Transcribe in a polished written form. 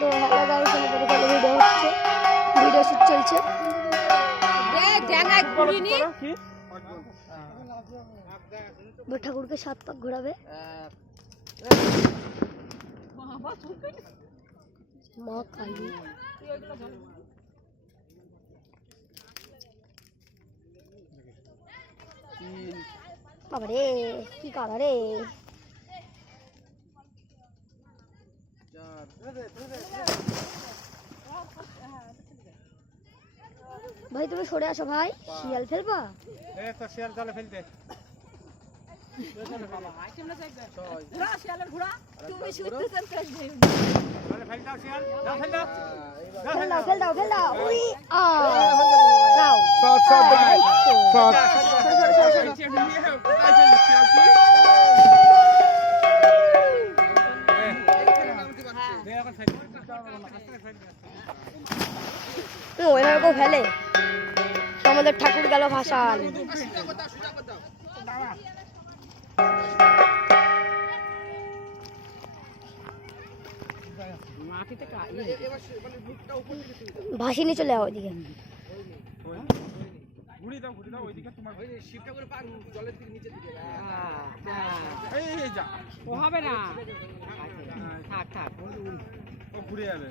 তো hello guys, আমাদের এখানে ভিডিও হচ্ছে, ভিডিও শুট চলছে। ঠাকুরকে 7 পাক ঘোরাবে। মা কালী বাবা রে, কি কালা রে। ভাই তুমি সরে আসো ভাই, শিয়াল ফেলবা? তো শিয়াল চলে ফেলতে ওইভাবে ফেলে আমাদের ঠাকুর গেল ভাসান। ভাসিনি চলে যাও ওইদিকে। হবে না, থাক থাক, ঘুরে যাবে।